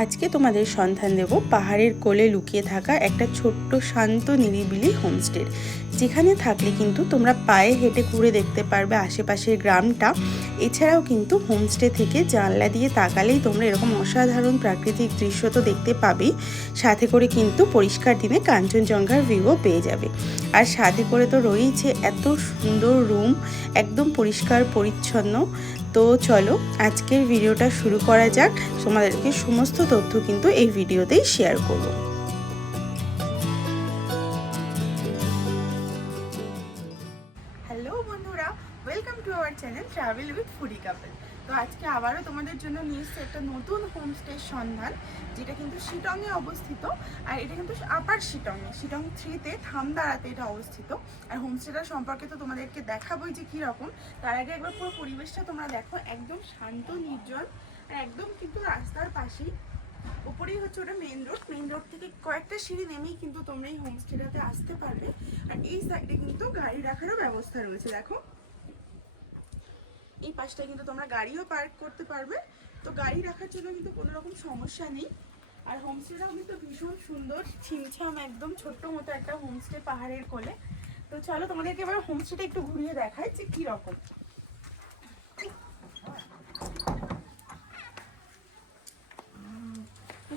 আজকে তোমাদের সন্ধান দেব পাহাড়ের কোলে লুকিয়ে থাকা একটা ছোট্ট শান্ত নিরিবিলি হোমস্টের, যেখানে থাকলে কিন্তু তোমরা পায়ে হেঁটে ঘুরে দেখতে পারবে আশেপাশের গ্রামটা। এছাড়াও কিন্তু হোমস্টে থেকে জানলা দিয়ে তাকালেই তোমরা এরকম অসাধারণ প্রাকৃতিক দৃশ্য তো দেখতে পাবেই, সাথে করে কিন্তু পরিষ্কার দিনে কাঞ্চনজঙ্ঘার ভিউও পেয়ে যাবে। আর সাথে করে তো রয়েছে এত সুন্দর রুম, একদম পরিষ্কার পরিচ্ছন্ন। তো চলো আজকের ভিডিওটা শুরু করা যাক। তোমাদেরকে সমস্ত তথ্য কিন্তু এই ভিডিওতেই শেয়ার করব। হ্যালো বন্ধুরা, welcome to our channel travel with foodie couple. তো আজকে আবারও তোমাদের জন্য নিয়ে এসেছে একটা নতুন হোমস্টের সন্ধান, যেটা কিন্তু শিটংয়ে অবস্থিত। আর এটা কিন্তু আপার শিটং 3-তে থামদারাতে এটা অবস্থিত। আর হোমস্টেটার সম্পর্কে তো তোমাদেরকে দেখাবোই যে কীরকম। তার আগে একবার পুরো পরিবেশটা তোমরা দেখো, একদম শান্ত নির্জন, আর একদম কিন্তু রাস্তার পাশেই। উপরেই হচ্ছে ওটা মেন রোড থেকে কয়েকটা সিঁড়ি নেমেই কিন্তু তোমরা এই হোমস্টেটাতে আসতে পারবে। আর এই সাইডে কিন্তু গাড়ি রাখারও ব্যবস্থা রয়েছে। দেখো এই পাশটায় কিন্তু তোমরা গাড়িও পার্ক করতে পারবে, তো গাড়ি রাখার জন্য কিন্তু কোনো রকম সমস্যা নেই। আর হোমস্টেটাও কিন্তু ভীষণ সুন্দর, ছিমছাম একদম ছোট্ট মতো একটা হোমস্টে পাহাড়ের কোলে। তো চলো তোমাদেরকে এবার হোমস্টেটা একটু ঘুরিয়ে দেখাই যে কীরকম।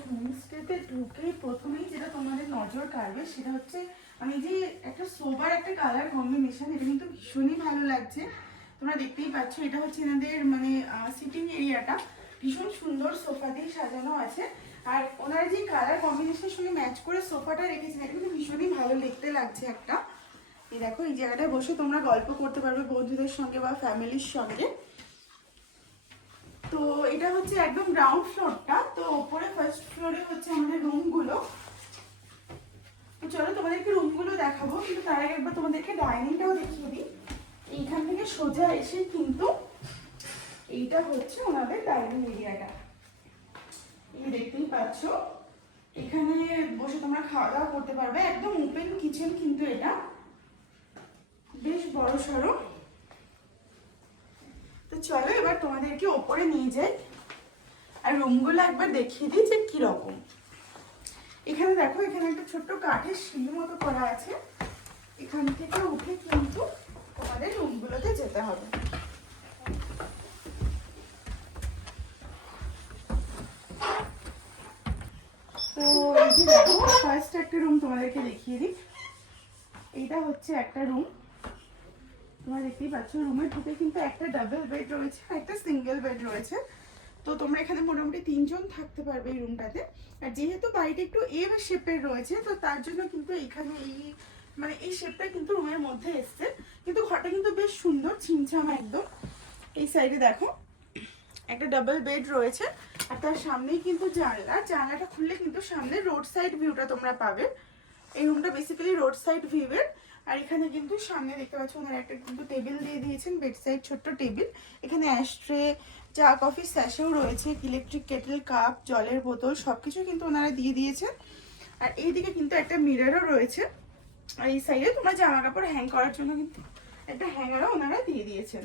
হোমস্টেতে ঢুকেই প্রথমেই যেটা তোমাদের নজর কাড়বে সেটা হচ্ছে আমি যে একটা সোবার একটা কালার কম্বিনেশন, এটা কিন্তু ভীষণই ভালো লাগছে। তোমরা দেখতেই পাচ্ছ, এটা হচ্ছে এনাদের মানে সিটিং এরিয়াটা ভীষণ সুন্দর সোফা দিয়ে সাজানো আছে। আর ওনারা যে কালার কম্বিনেশনের সঙ্গে ম্যাচ করে সোফাটা রেখেছেন, এটা কিন্তু ভীষণই ভালো দেখতে লাগছে একটা। এই দেখো এই জায়গাটায় বসে তোমরা গল্প করতে পারবে বন্ধুদের সঙ্গে বা ফ্যামিলির সঙ্গে। তো এটা হচ্ছে একদম গ্রাউন্ড ফ্লোরটা, তো উপরে ফার্স্ট ফ্লোরে হচ্ছে আমাদের রুমগুলো। তো চলো তোমাদেরকে রুমগুলো দেখাবো, কিন্তু তার আগে একবার তোমাদেরকে ডাইনিংটাও দেখিয়ে দিই। এইখান থেকে সোজা এসে কিন্তু এইটা হচ্ছে ওনাদের ডাইনিং এরিয়াটা, এই দেখতেই পাচ্ছ। এখানে বসে তোমরা খাওয়া দাওয়া করতে পারবে, একদম ওপেন কিচেন কিন্তু এটা বেশ বড় সড়ো। তো চলো এবার তোমাদেরকে ওপরে নিয়ে যাই আর রুমগুলো একবার দেখিয়ে দিই যে কিরকম। এখানে দেখো, এখানে একটা ছোট্ট কাঠের সিঁড়ি মতো করা আছে, এখান থেকে উঠে কিন্তু তোমাদের রুমগুলোতে যেতে হবে। তো এই যে দেখো, ফার্স্ট একটা রুম তোমাদেরকে দেখিয়ে দিই। এইটা হচ্ছে একটা রুম, তোমরা দেখতেই পাচ্ছ। রুমে ঢুকে কিন্তু একটা ডাবল বেড রয়েছে আর একটা সিঙ্গেল বেড রয়েছে। তো তোমরা এখানে মোটামুটি 3 জন থাকতে পারবে এই রুমটাতে। আর যেহেতু বাড়িটা একটু এম শেপের রয়েছে, তো তার জন্য কিন্তু এখানে এই শেপটা কিন্তু রুমের মধ্যে এসছে। কিন্তু ঘরটা কিন্তু বেশ সুন্দর, ছিমছাম একদম। এই সাইডে দেখো একটা ডাবল বেড রয়েছে, আর তার সামনেই কিন্তু জানলাটা খুললে কিন্তু সামনে রোড সাইড ভিউটা তোমরা পাবে। এই রুমটা বেসিক্যালি রোড সাইড ভিউয়ের। আর এখানে কিন্তু সামনে দেখতে পাচ্ছ ওনারা একটা কিন্তু টেবিল দিয়ে দিয়েছেন, বেড সাইড ছোট্ট টেবিল। এখানে অ্যাশট্রে, চা কফি স্যাশেও রয়েছে, ইলেকট্রিক কেটেল, কাপ, জলের বোতল সবকিছু কিন্তু ওনারা দিয়ে দিয়েছেন। আর এইদিকে কিন্তু একটা মিররও রয়েছে। আর এই সাইডে তোমরা জামা কাপড় হ্যাং করার জন্য কিন্তু একটা হ্যাঙ্গারও ওনারা দিয়ে দিয়েছেন।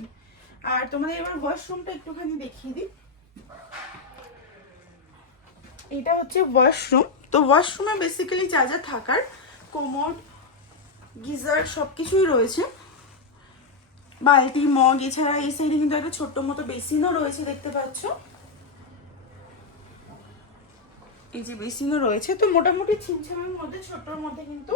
আর তোমাদের এবার ওয়াশরুমটা একটুখানি দেখিয়ে দিই। এটা হচ্ছে ওয়াশরুম। তো ওয়াশরুমে বেসিক্যালি যা যা থাকার, কোমোড, গিজার সবকিছুই রয়েছে, বালতি, মগ। এছাড়া এই সাইডে কিন্তু একটা ছোট্ট মতো বেসিনও রয়েছে, দেখতে পাচ্ছ। এই যে বেসিনও রয়েছে। তো মোটামুটি ছিমছামের মধ্যে, ছোট্টর মধ্যে কিন্তু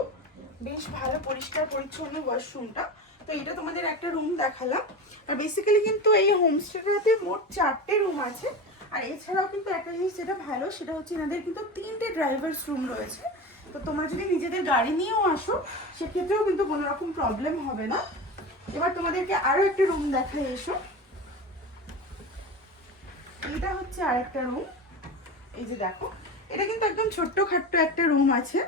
বেশ ভালো পরিষ্কার পরিচ্ছন্ন ওয়াশরুমটা। তো এটা তোমাদের একটা রুম দেখালাম। আর বেসিক্যালি কিন্তু এই হোমস্টেটাতে মোট 4টে রুম আছে। আর এছাড়াও কিন্তু একটা জিনিস যেটা ভালো, সেটা হচ্ছে এনাদের কিন্তু 3টে ড্রাইভার্স রুম রয়েছে। তো তোমরা যদি নিজেদের গাড়ি নিয়েও আসো, সেক্ষেত্রেও কিন্তু কোনো রকম প্রবলেম হবে না। এবার তোমাদেরকে আরো একটা রুম দেখাই, এসো। এটা হচ্ছে আরেকটা রুম। এই যে দেখো, এটা কিন্তু একদম ছোট্ট খাট্ট একটা রুম আছে।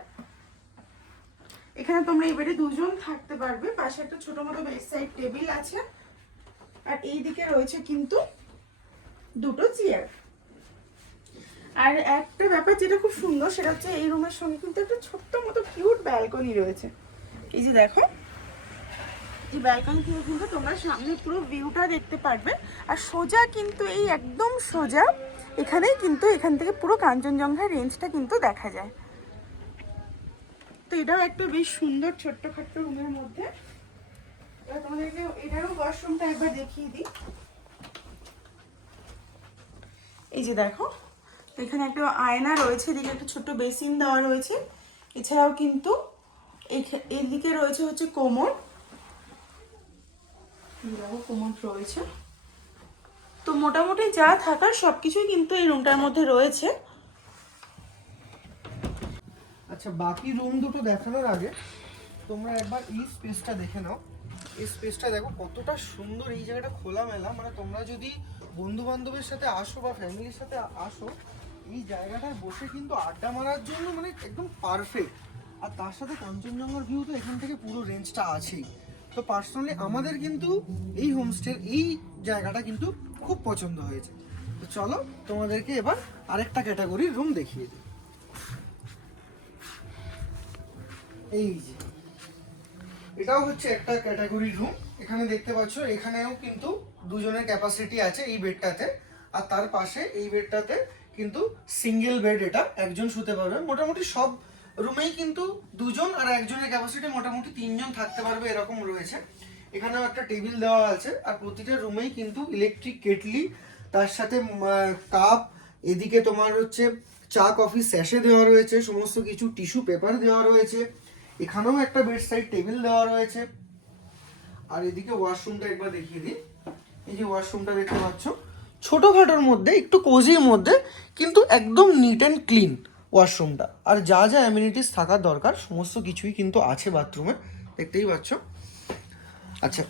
এখানে তোমরা এই বেডে 2 জন থাকতে পারবে। পাশে একটা ছোট মতো বেড সাইড টেবিল আছে, আর এই দিকে রয়েছে কিন্তু 2টো চেয়ার। আর একটা ব্যাপার যেটা খুব সুন্দর, সেটা হচ্ছে এই রুমের সঙ্গে কিন্তু একটা ছোট্ট মতো কিউট ব্যালকনি রয়েছে। এই যে দেখো, এই ব্যালকনি থেকে কিন্তু তোমরা সামনে পুরো ভিউটা দেখতে পারবে। আর সোজা কিন্তু এই একদম সোজা এখানেই কিন্তু এখান থেকে পুরো কাঞ্চনজঙ্ঘার রেঞ্জটা কিন্তু দেখা যায়। তো এটাও একটা বেশ সুন্দর ছোট্টখাট্ট রুমের মধ্যে। এবার তোমাদেরকে এটারও ওয়াশরুমটা একবার দেখিয়ে দিই। এই যে দেখো, এখানে একটা আয়না রয়েছে, এদিকে একটা ছোট্ট বেসিন দেওয়া রয়েছে। এছাড়াও কিন্তু এদিকে রয়েছে হচ্ছে কোমর, দেখো কোমর রয়েছে। তো মোটামুটি যা থাকার সবকিছুই কিন্তু এই রুমটার মধ্যে রয়েছে। আচ্ছা, বাকি রুম দুটো দেখানোর আগে তোমরা একবার এই স্পেসটা দেখে নাও। এই স্পেসটা দেখো কতটা সুন্দর। এই জায়গাটা খোলামেলা, মানে তোমরা যদি বন্ধু বান্ধবের সাথে আসো বা ফ্যামিলির সাথে আসো, এই জায়গাটায় বসে কিন্তু আড্ডা মারার জন্য মানে একদম পারফেক্ট। আর তার সাথে কাঞ্চনজঙ্ঘার ভিউ তো এখান থেকে পুরো রেঞ্জটা আছেই। তো পার্সোনালি আমাদের কিন্তু এই হোমস্টের এই জায়গাটা কিন্তু খুব পছন্দ হয়েছে। তো চলো তোমাদেরকে এবার আরেকটা ক্যাটাগরির রুম দেখিয়ে দিই। এই যে এটাও হচ্ছে একটা ক্যাটাগরি রুম। এখানে দেখতে পাচ্ছ এখানেও কিন্তু দুজনের ক্যাপাসিটি আছে এই বেডটাতে, আর তার পাশে এই বেডটাতে কিন্তু সিঙ্গেল বেড, এটা একজন শুতে পারবে। মোটামুটি সব রুমেই কিন্তু দুজন, আর একজনের ক্যাপাসিটি মোটামুটি তিনজন থাকতে পারবে এরকম রয়েছে। এখানেও একটা টেবিল দেওয়া আছে, আর প্রতিটা রুমেই কিন্তু ইলেকট্রিক কেটলি, তার সাথে কাপ, এদিকে তোমার হচ্ছে চা কফি স্যাশে দেওয়া রয়েছে, সমস্ত কিছু টিস্যু পেপার দেওয়া রয়েছে। এখানেও একটা বেড সাইড টেবিল দেওয়া রয়েছে। আর এদিকে ওয়াশরুমটা একবার দেখিয়ে দিই। এই যে ওয়াশরুমটা দেখতে পাচ্ছ, ছোটোখাটোর মধ্যে একটু কোজির মধ্যে, কিন্তু একদম নিট অ্যান্ড ক্লিন ওয়াশরুমটা। আর যা যা অ্যামিনিটিস থাকার দরকার সমস্ত কিছুই কিন্তু আছে বাথরুমে, দেখতেই পাচ্ছ। আচ্ছা,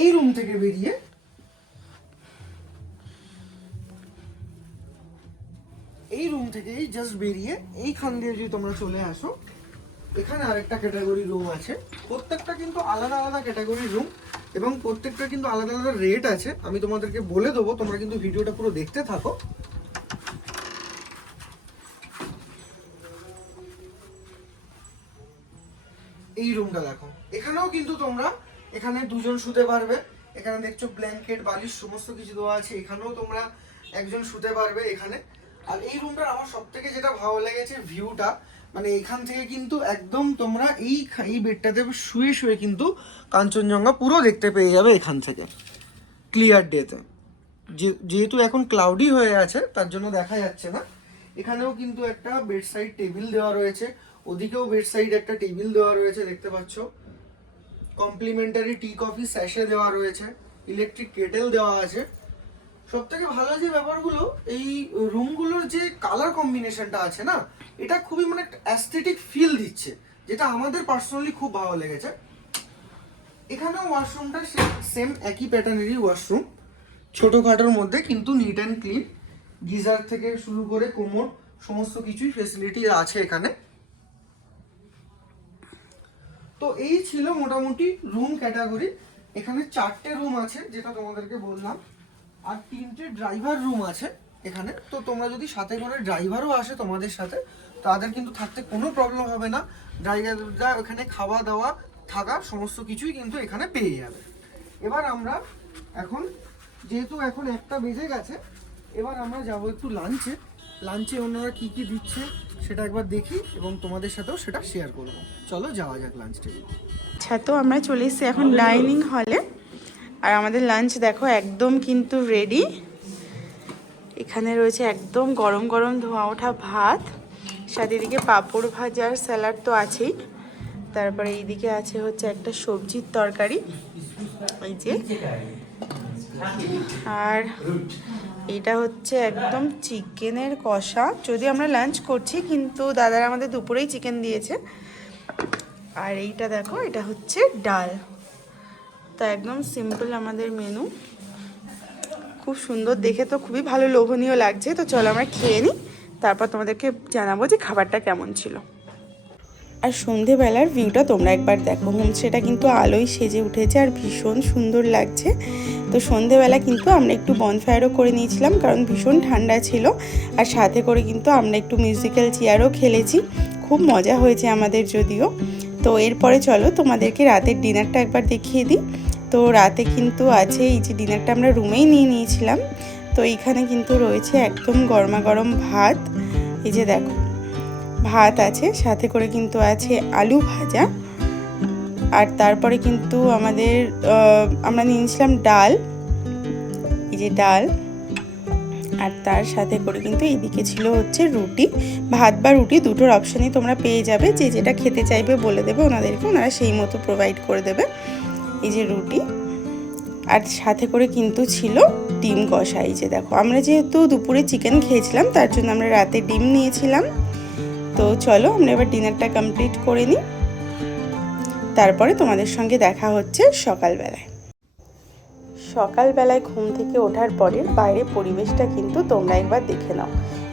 এই রুম থেকে বেরিয়ে জাস্ট বেরিয়ে এইখান দিয়ে যদি তোমরা চলে আসো, এখানে আরেকটা ক্যাটাগরি রুম আছে। প্রত্যেকটা কিন্তু আলাদা আলাদা ক্যাটাগরি রুম, এবং প্রত্যেকটা কিন্তু আলাদা আলাদা রেট আছে। আমি তোমাদেরকে বলে দেবো, তোমরা কিন্তু ভিডিওটা পুরো দেখতে থাকো। এই রুমটা দেখো, এখানেও কিন্তু তোমরা এখানে দুজন শুতে পারবে। এখানে দেখছো ব্ল্যাঙ্কেট, বালিশ সমস্ত কিছু দেওয়া আছে। এখানেও তোমরা একজন শুতে পারবে এখানে। আর এই রুমটার আমার সব থেকে যেটা ভালো লেগেছে ভিউটা, মানে এখান থেকে কিন্তু একদম তোমরা এই বেডটাতে শুয়ে শুয়ে কিন্তু কাঞ্চনজঙ্ঘা পুরো দেখতে পেয়ে যাবে এখান থেকে ক্লিয়ার ডেতে। যেহেতু এখন ক্লাউডি হয়ে আছে তার জন্য দেখা যাচ্ছে না। এখানেও কিন্তু একটা বেড সাইড টেবিল দেওয়া রয়েছে, ওদিকেও বেড সাইড একটা টেবিল দেওয়া রয়েছে, দেখতে পাচ্ছ। কমপ্লিমেন্টারি টি কফি স্যাশে দেওয়া রয়েছে, ইলেকট্রিক কেটেল দেওয়া আছে। সব থেকে ভালো যে ব্যাপারগুলো, এই রুমগুলোর যে কালার কম্বিনেশনটা আছে না, এটা খুবই মানে একটা অ্যাস্থেটিক ফিল দিচ্ছে, যেটা আমাদের পার্সোনালি খুব ভালো লেগেছে। এখানেও ওয়াশরুমটা সেম একই প্যাটার্নেরই ওয়াশরুম, ছোটোখাটোর মধ্যে কিন্তু নিট অ্যান্ড ক্লিন। গিজার থেকে শুরু করে কোমর সমস্ত কিছুই ফেসিলিটি আছে এখানে। তো এই ছিল মোটামুটি রুম ক্যাটাগরি। এখানে 4টে রুম আছে যেটা তোমাদেরকে বললাম, আর 3টে ড্রাইভার রুম আছে এখানে। তো তোমরা যদি সাথে করে ড্রাইভারও আসে তোমাদের সাথে, তাদের কিন্তু থাকতে কোনো প্রবলেম হবে না। ড্রাইভাররা এখানে খাওয়া দাওয়া থাকা সমস্ত কিছুই কিন্তু এখানে পেয়ে যাবে। এবার আমরা যেহেতু এখন 1টা বেজে গেছে, এবার আমরা যাবো একটু লাঞ্চে ওনারা কী কী দিচ্ছে সেটা একবার দেখি, এবং তোমাদের সাথেও সেটা শেয়ার করবো। চলো যাওয়া যাক লাঞ্চ টেবিল। আচ্ছা, তো আমরা চলে এসেছি এখন ডাইনিং হলে। আর আমাদের লাঞ্চ দেখো একদম কিন্তু রেডি। এখানে রয়েছে একদম গরম গরম ধোঁয়া ওঠা ভাত, সাথে এদিকে পাঁপড় ভাজা আর স্যালাড তো আছেই। তারপরে এইদিকে আছে হচ্ছে একটা সবজির তরকারি, এই যে। আর এটা হচ্ছে একদম চিকেনের কষা। যদি আমরা লাঞ্চ করছি, কিন্তু দাদারা আমাদের দুপুরেই চিকেন দিয়েছে। আর এইটা দেখো, এটা হচ্ছে ডাল। তো একদম সিম্পল আমাদের মেনু, খুব সুন্দর দেখে, তো খুবই ভালো লোভনীয় লাগছে। তো চলো আমরা খেয়ে নিই, তারপর তোমাদেরকে জানাবো যে খাবারটা কেমন ছিল। আর সন্ধেবেলার ভিউটা তোমরা একবার দেখো, হোমস্টেটা কিন্তু আলোয় সেজে উঠেছে আর ভীষণ সুন্দর লাগছে। তো সন্ধেবেলা কিন্তু আমরা একটু বনফায়ারও করে নিয়েছিলাম, কারণ ভীষণ ঠান্ডা ছিল। আর সাথে করে কিন্তু আমরা একটু মিউজিক্যাল চেয়ারও খেলেছি, খুব মজা হয়েছে আমাদের যদিও। তো এরপরে চলো তোমাদেরকে রাতের ডিনারটা একবার দেখিয়ে দিই। তো রাতে কিন্তু আছে এই যে ডিনারটা আমরা রুমেই নিয়ে নিয়েছিলাম। তো এইখানে কিন্তু রয়েছে একদম গরমা গরম ভাত, এই যে দেখো ভাত আছে, সাথে করে কিন্তু আছে আলু ভাজা, আর তারপরে কিন্তু আমরা নিয়েছিলাম ডাল, এই যে ডাল, আর তার সাথে করে কিন্তু এইদিকে ছিল হচ্ছে রুটি। ভাত বা রুটি দুটোর অপশানই তোমরা পেয়ে যাবে, যে যেটা খেতে চাইবে বলে দেবে ওনাদেরকে, ওনারা সেই মতো প্রোভাইড করে দেবে। এই যে রুটি, আর সাথে করে কিন্তু ছিল ডিম কষা। এই যে দেখো, আমরা যেহেতু দুপুরে চিকেন খেয়েছিলাম তার জন্য আমরা রাতে ডিম নিয়েছিলাম। তো চলো আমরা এবার ডিনারটা কমপ্লিট করে নিই, তারপরে তোমাদের সঙ্গে দেখা হচ্ছে সকালবেলায়। সকালবেলায় ঘুম থেকে ওঠার পরে বাইরে পরিবেশটা কিন্তু তোমরা একবার দেখে নাও,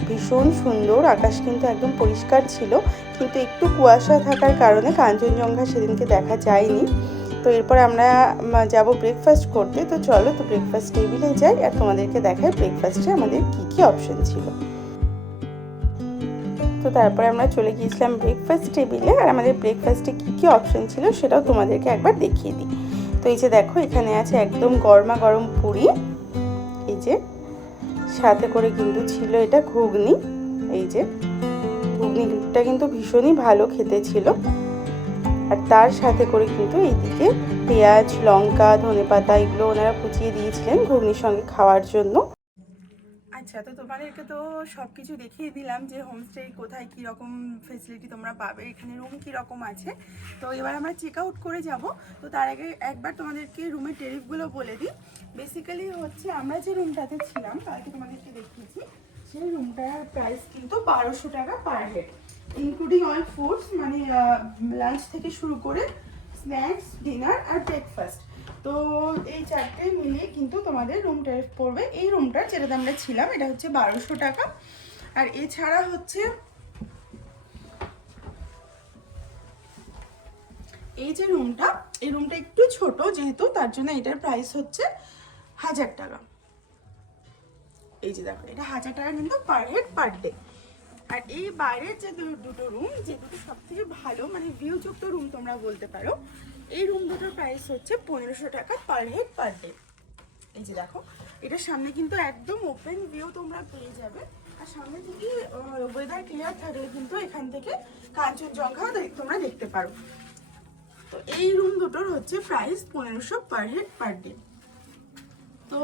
ভীষণ সুন্দর। আকাশ কিন্তু একদম পরিষ্কার ছিল, কিন্তু একটু কুয়াশা থাকার কারণে কাঞ্চনজঙ্ঘা সেদিনকে দেখা যায়নি। তো এরপর আমরা যাব ব্রেকফাস্ট করতে। তো চলো তো ব্রেকফাস্ট টেবিলে যাই আর তোমাদেরকে দেখাই ব্রেকফাস্টে আমাদের কী কী অপশন ছিল। তো তারপরে আমরা চলে গিয়েছিলাম ব্রেকফাস্ট টেবিলে, আর আমাদের ব্রেকফাস্টে কী কী অপশন ছিল সেটাও তোমাদেরকে একবার দেখিয়ে দিই। তো এই যে দেখো, এখানে আছে একদম গরমা গরম পুরি, এই যে সাথে করে কিন্তু ছিল এটা ঘুগনি, এই যে ঘুগনিটা কিন্তু ভীষণই ভালো খেতে ছিল। আর তার সাথে করে কিন্তু এইদিকে পেঁয়াজ, লঙ্কা, ধনেপাতা এগুলো ওনারা কুচিয়ে দিয়েছিলেন ঘুগনির সঙ্গে খাওয়ার জন্য। আচ্ছা, তো তোমাদেরকে তো সব কিছু দেখিয়ে দিলাম যে হোমস্টে কোথায় কীরকম ফেসিলিটি তোমরা পাবে, এখানে রুম কীরকম আছে। তো এবার আমরা চেক আউট করে যাব। তো তার আগে একবার তোমাদেরকে রুমের টেরিফগুলো বলে দিই। বেসিক্যালি হচ্ছে আমরা যে রুমটাতে ছিলাম কালকে তোমাদেরকে দেখিয়েছি, সেই রুমটার প্রাইস কিন্তু 1200 টাকা per head, including all foods, মানে লাঞ্চ থেকে শুরু করে স্ন্যাক্স, ডিনার আর ব্রেকফাস্ট। তো এই চারটে মিলিয়ে কিন্তু তোমাদের রুম ট্যারিফ পড়বে। এই রুমটা যেটাতে আমরা ছিলাম এটা হচ্ছে 1200 টাকা। আর এছাড়া হচ্ছে এই যে রুমটা, এই রুমটা একটু ছোট যেহেতু, তার জন্য এটার প্রাইস হচ্ছে 1000 টাকা। এই যে দেখো, এটা 1000 টাকা কিন্তু পার হেড পার ডে। আর এই বাইরের যে দুটো রুম, যে দুটো সব থেকে ভালো মানে ভিউযুক্ত রুম তোমরা বলতে পারো, এই রুম দুটোর প্রাইস হচ্ছে 1500 টাকা পার হেড পার ডে। এই যে দেখো, এটার সামনে কিন্তু একদম ওপেন ভিউ তোমরা পেয়ে যাবে, আর সামনে থেকে ওয়েদার ক্লিয়ার থাকলে কিন্তু এখান থেকে কাঞ্চনজঙ্ঘা তোমরা দেখতে পারো। তো এই রুম দুটোর হচ্ছে price 1500 per head per day. তো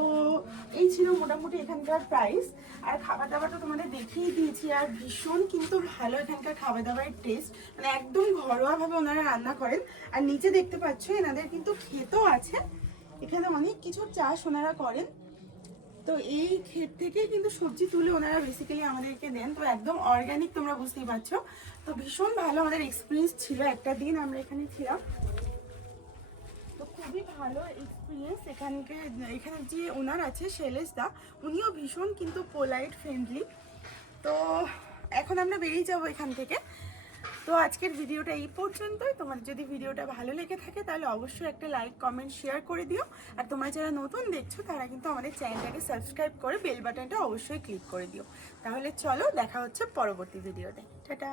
এই ছিল মোটামুটি এখানকার প্রাইস। আর খাবার দাবারটা তোমাদের দেখিয়ে দিয়েছি, আর ভীষণ কিন্তু ভালো এখানকার খাবার দাবারের টেস্ট, মানে একদম ঘরোয়াভাবে ওনারা রান্না করেন। আর নিচে দেখতে পাচ্ছ এনাদের কিন্তু ক্ষেতও আছে, এখানে অনেক কিছু চাষ ওনারা করেন। তো এই ক্ষেত থেকেই কিন্তু সবজি তুলে ওনারা বেসিক্যালি আমাদেরকে দেন, তো একদম অর্গ্যানিক, তোমরা বুঝতেই পারছো। তো ভীষণ ভালো আমাদের এক্সপিরিয়েন্স ছিল, একটা দিন আমরা এখানে ছিলাম, তো খুবই ভালো এক্সপিরিয়েন্স। এখানে যে ওনার আছে শৈলেশ দা, উনিও ভীষণ কিন্তু পোলাইট, ফ্রেন্ডলি। তো এখন আমরা বেরিয়ে যাবো এখান থেকে। তো আজকের ভিডিওটা এই পর্যন্তই। তোমার যদি ভিডিওটা ভালো লেগে থাকে তাহলে অবশ্যই একটা লাইক, কমেন্ট, শেয়ার করে দিও। আর তোমরা যারা নতুন দেখছো তারা কিন্তু আমাদের চ্যানেলটাকে সাবস্ক্রাইব করে বেল বাটনটা অবশ্যই ক্লিক করে দিও। তাহলে চলো, দেখা হচ্ছে পরবর্তী ভিডিওতে। টাটা।